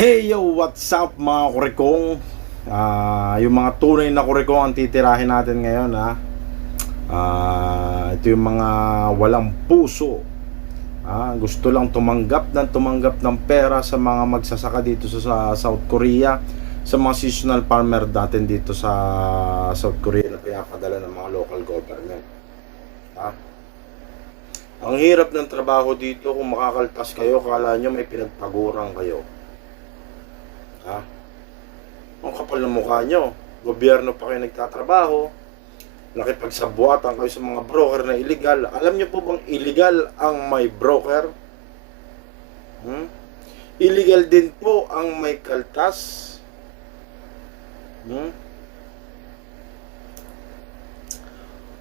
Hey yo, what's up mga kurikong? Ah, yung mga tunay na kurikong ang titirahin natin ngayon ha. Ah, ito yung mga walang puso. Ah, gusto lang tumanggap ng tumanggap ng pera sa mga magsasaka dito sa, sa South Korea, sa mga seasonal farmer natin dito sa South Korea na pinapadala ng mga local government. Ha? Ang hirap ng trabaho dito kung makakaltas kayo, kala nyo may pinagpaguran kayo. Ha? Ang kapal ng mukha nyo. Gobyerno pa kayo nagtatrabaho. Nakipagsabuatan kayo sa mga broker na illegal. Alam nyo po bang illegal ang may broker? Hmm? Illegal din po ang may kaltas. Hmm?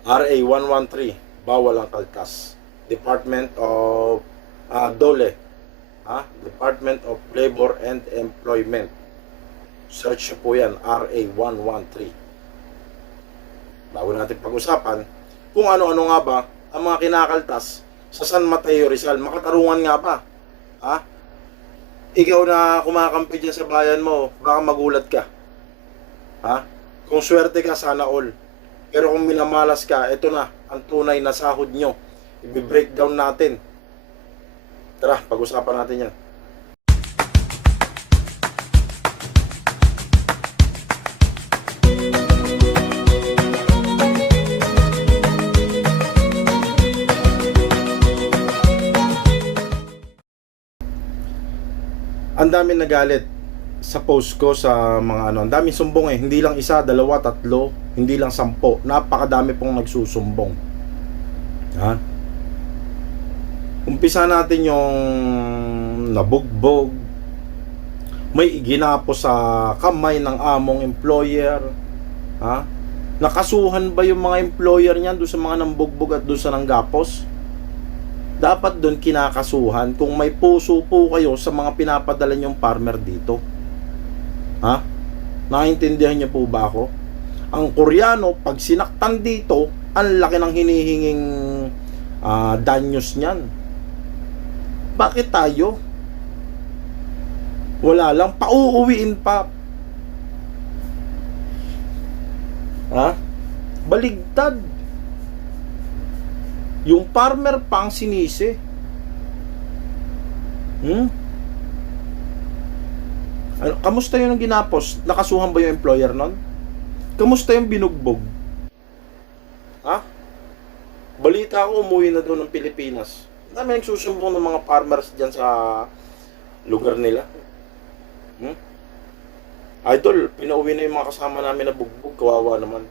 RA 113, bawal ang kaltas. Department of ah, DOLE, ha? Department of Labor and Employment. Search nyo po yan, RA 113. Bago natin pag-usapan, kung ano-ano nga ba ang mga kinakaltas sa San Mateo Rizal. Makatarungan nga ba? Ha? Ikaw na kumakampi dyan sa bayan mo, baka magulat ka. Ha? Kung swerte ka, sana all. Pero kung minamalas ka, ito na, ang tunay na sahod nyo. I-breakdown natin. Tara, pag-usapan natin yan. Ang dami nagalit sa post ko sa mga ano, ang dami sumbong eh, hindi lang isa, dalawa, tatlo, hindi lang sampo, napakadami pong nagsusumbong. Ha? Umpisa natin yung nabugbog, may ginapo sa kamay ng among employer, ha? Nakasuhan ba yung mga employer niyan doon sa mga nambugbog at doon sa nanggapos? Dapat doon kinakasuhan kung may puso po kayo sa mga pinapadala niyong farmer dito. Ha? Naintindihan niyo po ba ako? Ang Koreano, pag sinaktan dito, ang laki ng hinihinging ah, danyos niyan. Bakit tayo? Wala lang, pauuwiin pa. Ha? Baligtad. Yung farmer pang sinisi. Hmm? Ano, kamusta yun ang ginapos? Nakasuhan ba yung employer nun? Kamusta yung binugbog? Ha? Balita ko umuwi na doon ng Pilipinas. Dami nagsusumbong ng mga farmers dyan sa lugar nila. Hmm? Idol, pinauwi na yung mga kasama namin na bugbog. Kawawa naman.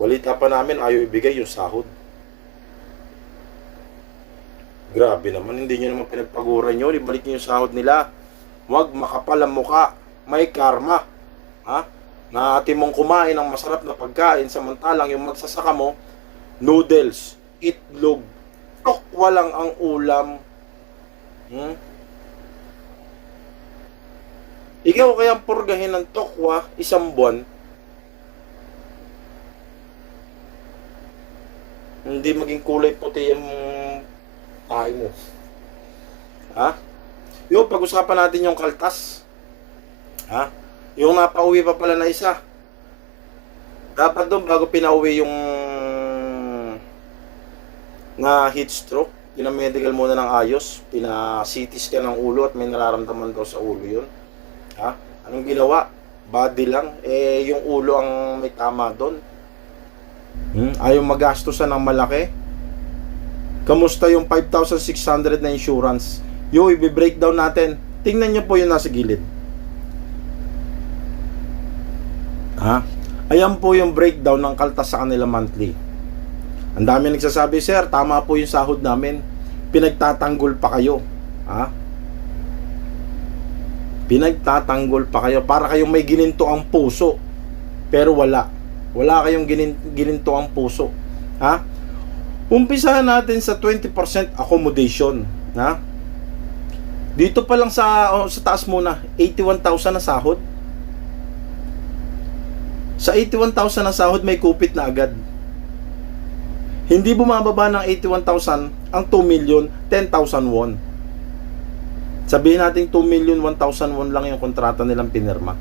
Balita pa namin, ayaw ibigay yung sahod. Grabe naman, hindi nyo naman pinagpaguran yun. Ibalik nyo yung sahod nila. Huwag makapal ang muka. May karma. Ha? Na ati mong kumain ng masarap na pagkain samantalang yung magsasaka mo, noodles, itlog, tokwa lang ang ulam. Hmm? Ikaw kayang purgahin ng tokwa isang buwan, hindi maging kulay puti yung tayo mo. Ha? Yung pag-usapan natin yung kaltas. Ha? Yung napauwi pa pala na isa. Dapat doon bago pinauwi yung na heat stroke, pinamedical muna ng ayos, pina-CT scan ng ulo at may nararamdaman daw sa ulo yun. Ha? Anong ginawa? Body lang. Eh, yung ulo ang may tama doon. Hmm? Ayaw magastusan ng malaki. Kamusta yung 5,600 na insurance? Yung i-breakdown natin. Tingnan nyo po yung nasa gilid. Ha? Ayan po yung breakdown ng kaltas sa kanila monthly. Ang dami nagsasabi, Sir, tama po yung sahod namin. Pinagtatanggol pa kayo. Ha? Pinagtatanggol pa kayo para kayong may gininto ang puso. Pero wala. Wala kayong ginin, gininto ang puso. Ha? Umpisahan natin sa 20% accommodation. Ha? Dito pa lang sa, oh, sa taas muna, 81,000 na sahod. Sa 81,000 na sahod, may kupit na agad. Hindi bumababa ng 81,000 ang 2 million 10,000 won. Sabihin natin 2 million 1,001 lang yung kontrata nilang pinirma.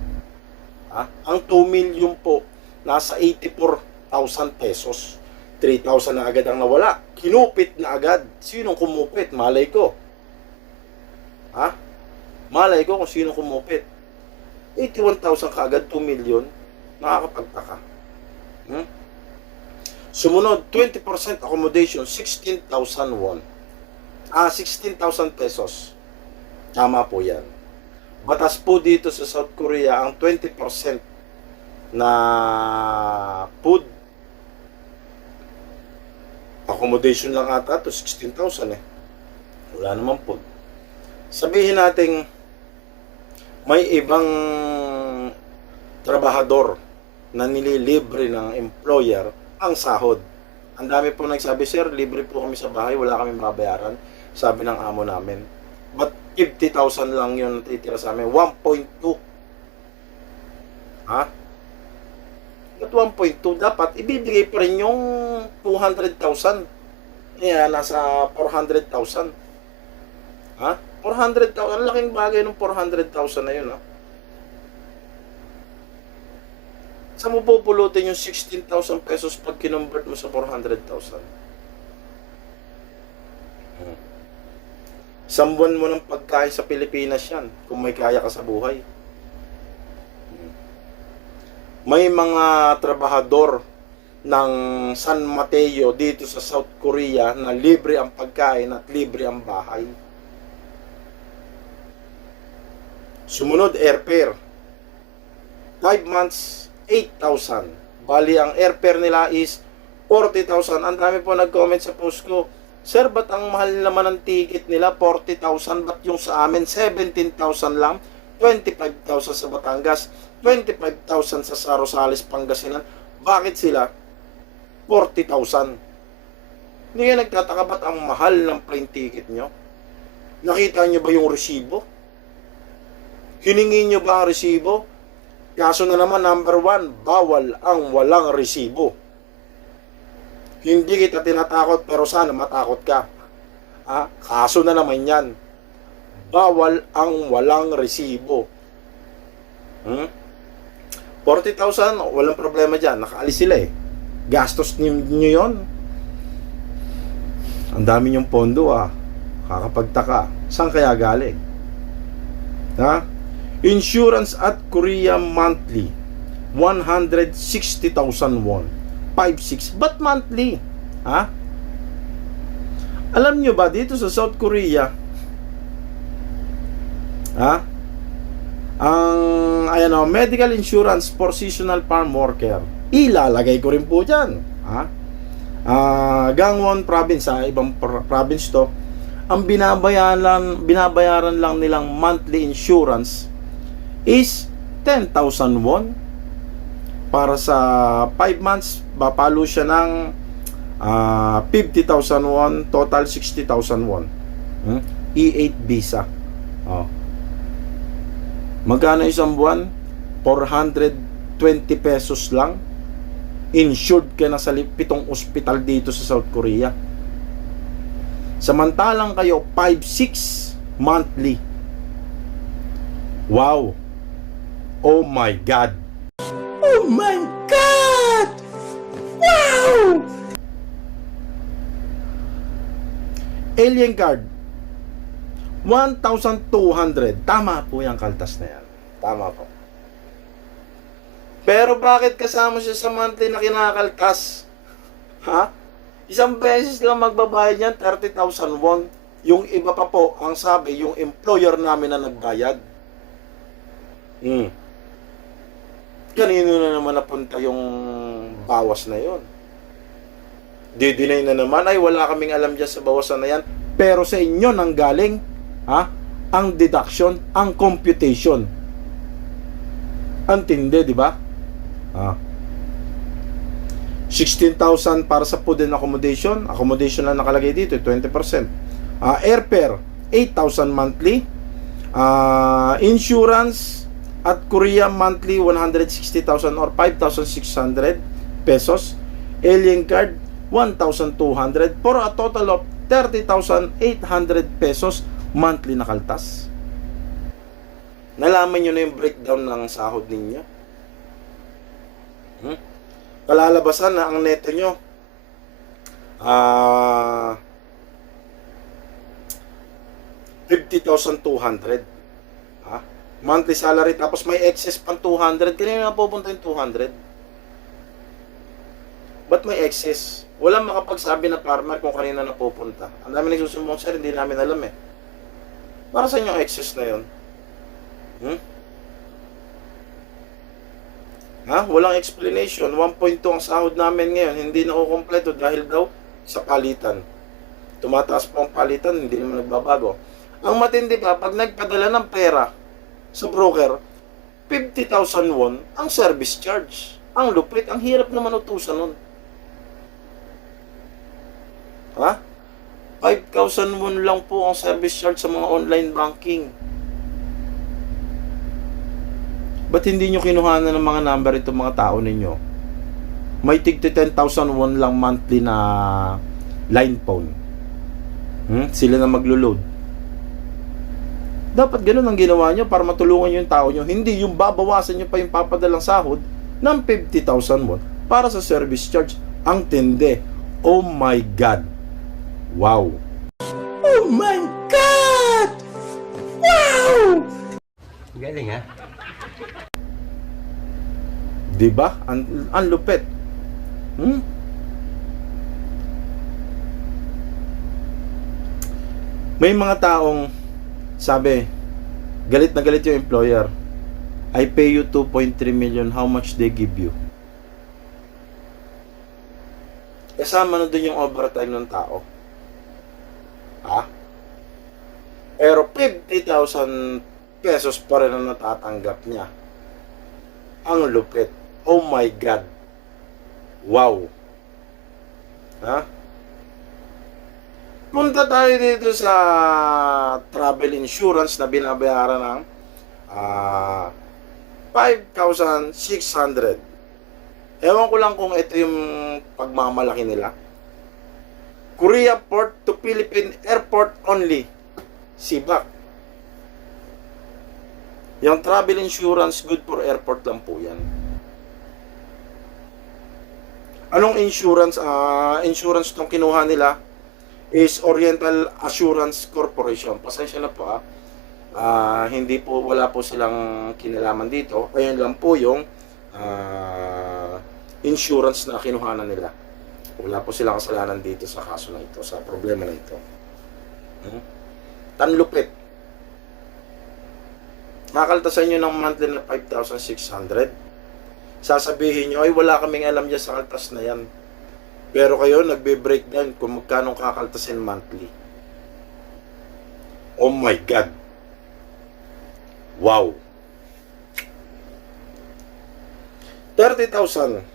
Ha? Ang 2 million po, nasa 84,000 pesos. 3,000 na agad ang nawala. Kinupit na agad. Sinong kumupit? Malay ko. Ha? Malay ko kung sino kumupit. 81,000 kaagad, 2 million. Nakakapagtaka. Hmm? Sumunod, 20% accommodation, 16,001. Ah, 16,000 pesos. Tama po yan. Batas po dito sa South Korea, ang 20% na food accommodation lang ata to 16,000 eh. Wala naman food. Sabihin nating may ibang trabahador na nililibre ng employer ang sahod. Ang dami po nagsabi, Sir, libre po kami sa bahay, wala kami mabayaran. Sabi ng amo namin. But 50,000 lang yun natitira sa amin. 1.2. Ha? But 1.2 dapat ibibigay pa rin yung 200,000. Kaya nasa 400,000. Ha? 400,000. Ang laking bagay ng 400,000 na yun, ha? Saan mo pupulutin yung 16,000 pesos pag kinonvert mo sa 400,000? Hmm. Isang buwan mo ng pagkain sa Pilipinas yan, kung may kaya ka sa buhay. May mga trabahador ng San Mateo dito sa South Korea na libre ang pagkain at libre ang bahay. Sumunod, airfare. 5 months, 8,000. Bali, ang airfare nila is 40,000. Ang dami po nag-comment sa post ko. Sir, ba't ang mahal naman ng ticket nila? 40,000. Ba't yung sa amin, 17,000 lang? 25,000 sa Batangas. 25,000 sa Sarosales, Pangasinan. Bakit sila? 40,000. Hindi kayo nagtataka ba't ang mahal ng plane ticket nyo? Nakita nyo ba yung resibo? Hiningi nyo ba ang resibo? Kaso na naman, number one, bawal ang walang resibo. Hindi kita tinatakot pero sana matakot ka. Ah, kaso na naman yan. Bawal ang walang resibo. Hmm? 40,000, walang problema dyan. Nakaalis sila eh. Gastos ninyo yon. Ang dami nyong pondo ah. Kakapagtaka. Saan kaya galing? Ha? Insurance at Korea monthly. 160,000 won. 5-6. Ba't monthly? Ha? Alam nyo ba, dito sa South Korea, ha? Ang, ayan o, medical insurance for seasonal farm worker. Ilalagay ko rin po dyan. Ha? Ah, Gangwon province, ha? Ibang pro- province to. Ang binabayaran, binabayaran lang nilang monthly insurance is 10,000 won para sa 5 months papalo siya ng ah, 50,000 won total 60,000 won hmm? E8 visa oh. Magkano isang buwan 420 pesos lang insured ka na sa pitong ospital dito sa South Korea samantalang kayo 5-6 monthly wow oh my god Oh my God! Wow! Alien card. 1,200. Tama po yung kaltas na yan. Tama po. Pero bakit kasama siya sa monthly na kinakaltas? Ha? Isang beses lang magbabayad yan, 30,000 won. Yung iba pa po, ang sabi, yung employer namin na nagbayad. Hmm kanino na naman napunta yung bawas na yon? Didinay na naman, ay wala kaming alam dyan sa bawasan na yan. Pero sa inyo nang galing, ha? Ang deduction, ang computation. Ang tindi, di ba? Ha? 16,000 para sa food and accommodation. Accommodation lang nakalagay dito, 20%. Ah, airfare, 8,000 monthly. Ah, insurance, at Korea monthly 160,000 or 5,600 pesos. Alien card 1,200 for a total of 30,800 pesos monthly na kaltas. Nalaman nyo na yung breakdown ng sahod ninyo? Hmm? Kalalabasan na ang neto nyo. Ah... 50,200. Ha? Monthly salary tapos may excess pang 200. Kanina na pupunta yung 200? Ba't may excess? Walang makapagsabi na farmer kung kanina na pupunta. Ang dami nagsusumbong, sir, hindi namin alam eh. Para sa inyo excess na yun? Hmm? Ha? Walang explanation. 1.2 ang sahod namin ngayon. Hindi na kukompleto dahil daw sa palitan. Tumataas po ang palitan, hindi naman nagbabago. Ang matindi pa, pag nagpadala ng pera sa broker, 50,000 won ang service charge. Ang lupit, ang hirap naman utusan nun. Ha? 5,000 won lang po ang service charge sa mga online banking. Ba't hindi nyo kinuhanan ng mga number itong mga tao ninyo? May tig 10,000 won lang monthly na line phone. Hmm? Sila na maglo-load. Dapat ganun ang ginawa nyo para matulungan yung tao nyo. Hindi yung babawasan nyo pa yung papadalang sahod ng 50,000 won para sa service charge. Ang tindi. Oh my God. Wow. Oh my God! Wow! Galing ha? Di ba? Ang, ang lupit. Hmm? May mga taong sabi, galit na galit yung employer. I pay you 2.3 million, how much they give you? Kasama na dun yung overtime ng tao. Ha? Pero 50,000 pesos pa rin ang natatanggap niya. Ang lupit. Oh my God. Wow. Ha? Punta tayo dito sa travel insurance na binabayaran ng ah 5,600. Ewan ko lang kung ito yung pagmamalaki nila. Korea Port to Philippine Airport only. Sibak. Yung travel insurance, good for airport lang po yan. Anong insurance? ah insurance tong kinuha nila is Oriental Assurance Corporation. Pasensya na po ah. Ah, hindi po, wala po silang kinalaman dito. Ayun lang po yung ah, insurance na kinuhanan nila. Wala po silang kasalanan dito sa kaso na ito, sa problema na ito. Hmm? Tanlupit. Kakaltasan nyo ng monthly na 5,600. Sasabihin nyo, ay wala kaming alam dyan sa kaltas na yan. Pero kayo, nagbe-breakdown kung magkano kakaltasin monthly. Oh my God. Wow. 30,000.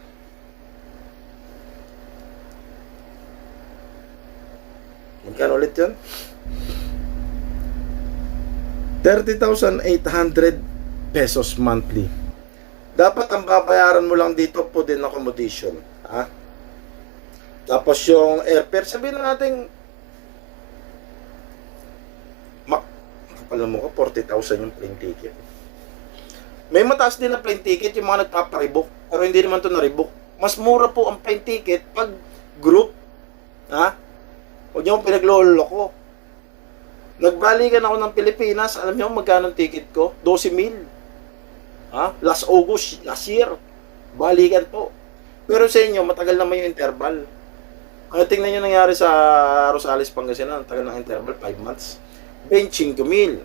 Magkano ulit yun? 30,800 pesos monthly. Dapat ang babayaran mo lang dito po din accommodation. Ha? Tapos yung airfare, sabihin na natin, mak, kapal mo ka, 40,000 yung plane ticket. May mataas din na plane ticket yung mga nagpaparibok. Pero hindi naman to naribok. Mas mura po ang plane ticket pag group. Ha? Huwag niyo akong pinaglolo ko. Nagbalikan ako ng Pilipinas. Alam niyo magkano ang ticket ko? 12 mil. Ha? Last August, last year. Balikan po. Pero sa inyo, matagal naman yung interval. Ang tingnan nyo nangyari sa Rosales, Pangasinan, ang tagal ng interval, 5 months. 25 mil.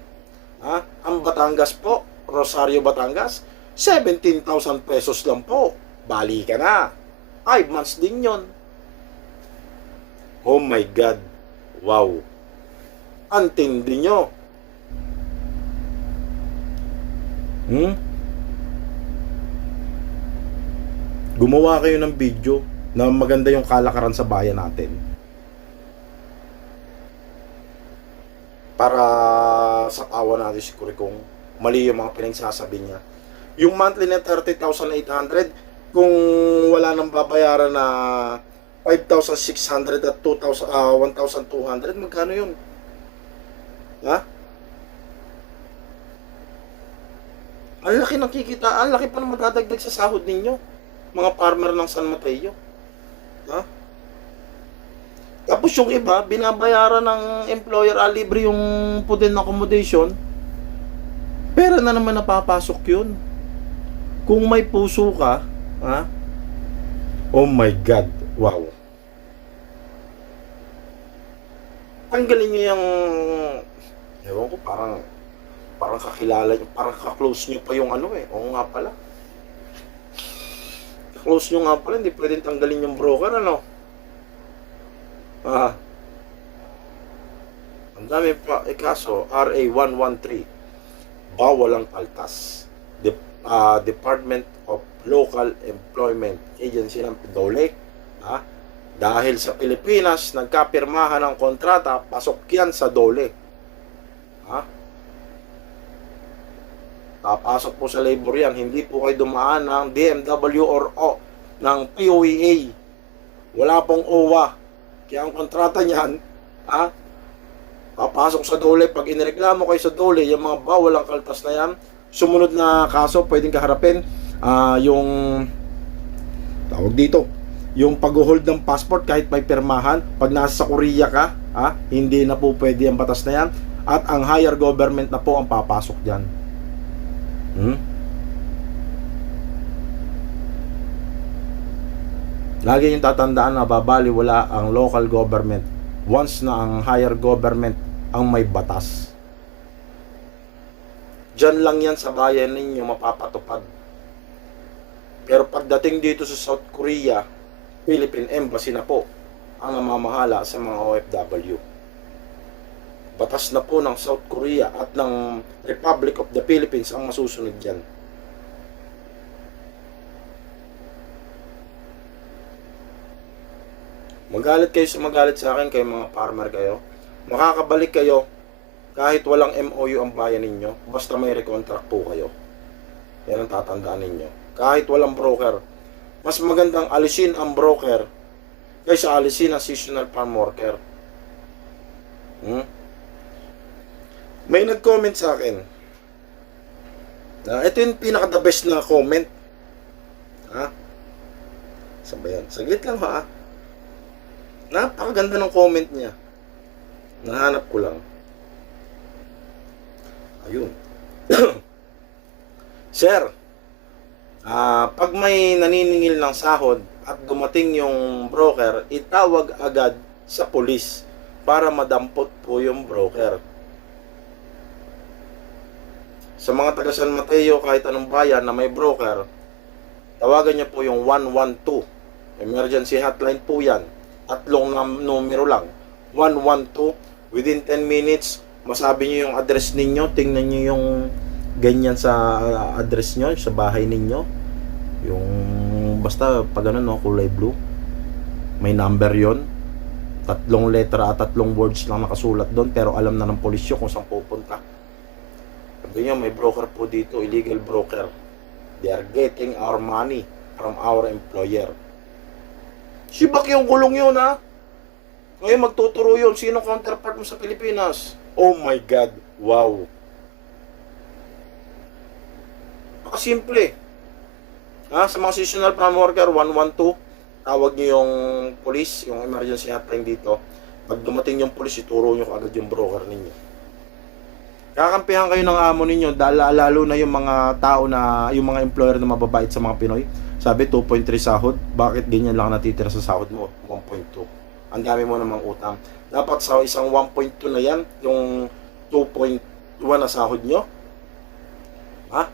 Ha? Ang Batangas po, Rosario, Batangas, 17,000 pesos lang po. Bali ka na. 5 months din yon. Oh my God. Wow. Ang tindi nyo. Hmm? Gumawa kayo ng video na maganda yung kalakaran sa bayan natin. Para sa tawa natin si Kurikong mali yung mga pinagsasabi niya. Yung monthly na 30,800, kung wala nang babayaran na 5,600 at 2,000, ah, 1,200, magkano yun? Ha? Ang laki ng kikita, ang laki pa naman dadagdag sa sahod ninyo. Mga farmer ng San Mateo. Ha? Tapos yung iba, binabayaran ng employer ah, libre yung and accommodation. Pera na naman napapasok yun. Kung may puso ka, ha? Oh my God, wow. Tanggalin nyo yung, ewan ko, parang, parang kakilala nyo, parang kaklose nyo pa yung ano eh. Oo nga pala. Close nyo nga pala, hindi pwedeng tanggalin yung broker, ano? Ah. Ang dami pa. Eh kaso, RA 113. Bawal ang kaltas. De- ah, Department of Local Employment Agency ng PDOLEC. Ha? Dahil sa Pilipinas, nagkapirmahan ng kontrata, pasok yan sa DOLE. Ha? Napasok po sa labor yan. Hindi po kayo dumaan ng DMW or O ng POEA. Wala pong OWA. Kaya ang kontrata niyan, ha? Papasok sa dole. Pag inireklamo kayo sa dole, yung mga bawal ang kaltas na yan, sumunod na kaso, pwedeng kaharapin, ah, yung, tawag dito, yung pag-hold ng passport kahit may pirmahan, pag nasa Korea ka, ha? hindi na po pwede ang batas na yan, at ang higher government na po ang papasok dyan. Hmm? Lagi yung tatandaan na babaliwala ang local government once na ang higher government ang may batas. Diyan lang yan sa bayan ninyo mapapatupad. Pero pagdating dito sa South Korea, Philippine Embassy na po ang namamahala sa mga OFW. Batas na po ng South Korea at ng Republic of the Philippines ang masusunod dyan. Magalit kayo sa magalit sa akin, kayo mga farmer kayo. Makakabalik kayo kahit walang MOU ang bayan ninyo, basta may recontract po kayo. Yan ang tatandaan ninyo. Kahit walang broker, mas magandang alisin ang broker kaysa alisin ang seasonal farm worker. Hmm? May nag-comment sa akin. Na ito yung pinaka-the best na comment. Ha? Saan yan? Saglit lang ha. Napakaganda ng comment niya. Nahanap ko lang. Ayun. Sir, ah pag may naniningil ng sahod at dumating yung broker, itawag agad sa pulis para madampot po yung broker. Sa mga taga San Mateo, kahit anong bayan na may broker, tawagan niyo po yung 112. Emergency hotline po yan tatlong numero lang. 112, within 10 minutes, masabi nyo yung address ninyo, tingnan nyo yung ganyan sa uh, address nyo, sa bahay ninyo. Yung, basta pag ano, no, kulay blue. May number yon Tatlong letra at tatlong words lang nakasulat doon, pero alam na ng polisyo kung saan pupunta. Sabi nyo, may broker po dito, illegal broker. They are getting our money from our employer. Sibak yung gulong yun, ha? Ngayon magtuturo yun. Sino counterpart mo sa Pilipinas? Oh my God. Wow. Simple. Ha? Sa mga seasonal farm worker, 112, tawag nyo yung police, yung emergency hotline dito. Pag dumating yung police, ituro nyo agad yung broker ninyo. Kakampihan kayo ng amo ninyo, lalo na yung mga tao na, yung mga employer na mababait sa mga Pinoy. Sabi 2.3 sahod, bakit ganyan lang natitira sa sahod mo? 1.2. Ang dami mo namang utang. Dapat sa isang 1.2 na yan, yung 2.1 na sahod nyo, ha?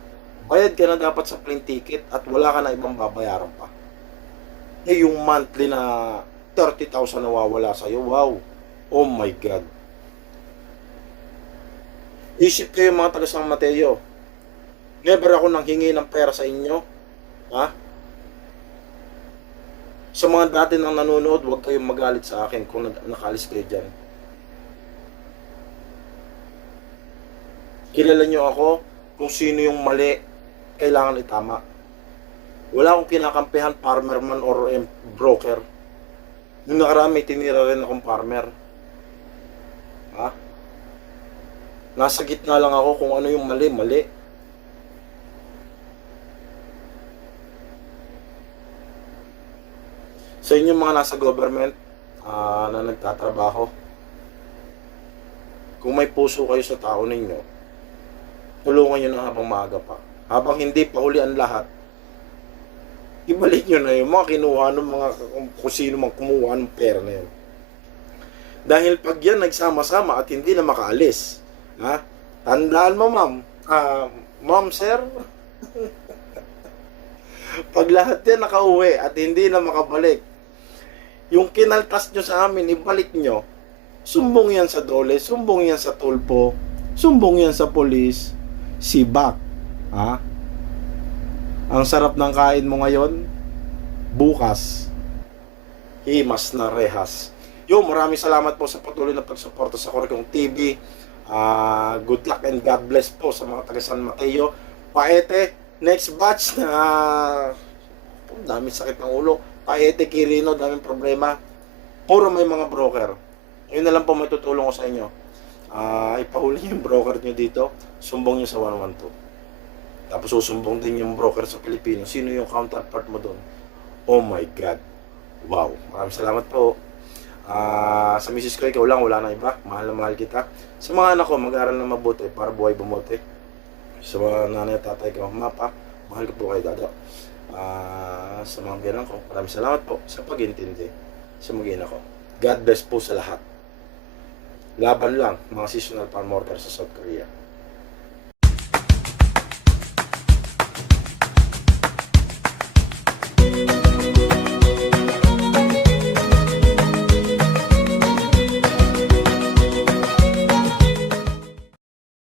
Bayad ka na dapat sa plane ticket at wala ka na ibang babayaran pa. Eh, yung monthly na 30,000 nawawala sa'yo, wow. Oh my God. Isip kayo mga taga San Mateo. Never ako nang hingi ng pera sa inyo. Ha? Sa mga dati nang nanonood, huwag kayong magalit sa akin kung nakalis kayo dyan. Kilala nyo ako kung sino yung mali, kailangan itama. Wala akong kinakampihan farmer man or eh, broker. Noong nakaraan may tinira rin akong farmer. Ha? Nasa gitna lang ako kung ano yung mali, mali. Sa inyo mga nasa government uh, na nagtatrabaho, kung may puso kayo sa tao ninyo, tulungan nyo na habang maaga pa. Habang hindi pa huli ang lahat, ibalik nyo na yung mga kinuha ng mga kung, sino mang kumuha ng pera na yun. Dahil pag yan nagsama-sama at hindi na makaalis, ha? Tandaan mo, ma'am. Ah, ma'am, sir. pag lahat yan nakauwi at hindi na makabalik, yung kinaltas nyo sa amin, ibalik nyo. Sumbong yan sa dole, sumbong yan sa tulpo, sumbong yan sa polis, sibak. Ha? Ang sarap ng kain mo ngayon, bukas, himas na rehas. Yo, maraming salamat po sa patuloy na pagsuporta sa Korikong TV. Ah, good luck and God bless po sa mga taga San Mateo. Paete, next batch na oh, dami sakit ng ulo. Paete, Kirino, daming problema. Puro may mga broker. Yun na lang po may tutulong ko sa inyo. Ah, ipahuli yung broker niyo dito. Sumbong niyo sa 112. Tapos susumbong din yung broker sa Pilipino. Sino yung counterpart mo doon? Oh my God. Wow. Maraming salamat po. Ah, sa misis ko, ikaw lang, wala na iba. Mahal na mahal kita. Sa mga anak ko, mag-aral na mabuti para buhay bumuti. Sa mga nanay at tatay ko, mapa, mahal ko po kayo, dada. Ah, sa mga biyanan ko, maraming salamat po sa pag-intindi sa mag ko. God bless po sa lahat. Laban lang, mga seasonal farm worker sa South Korea.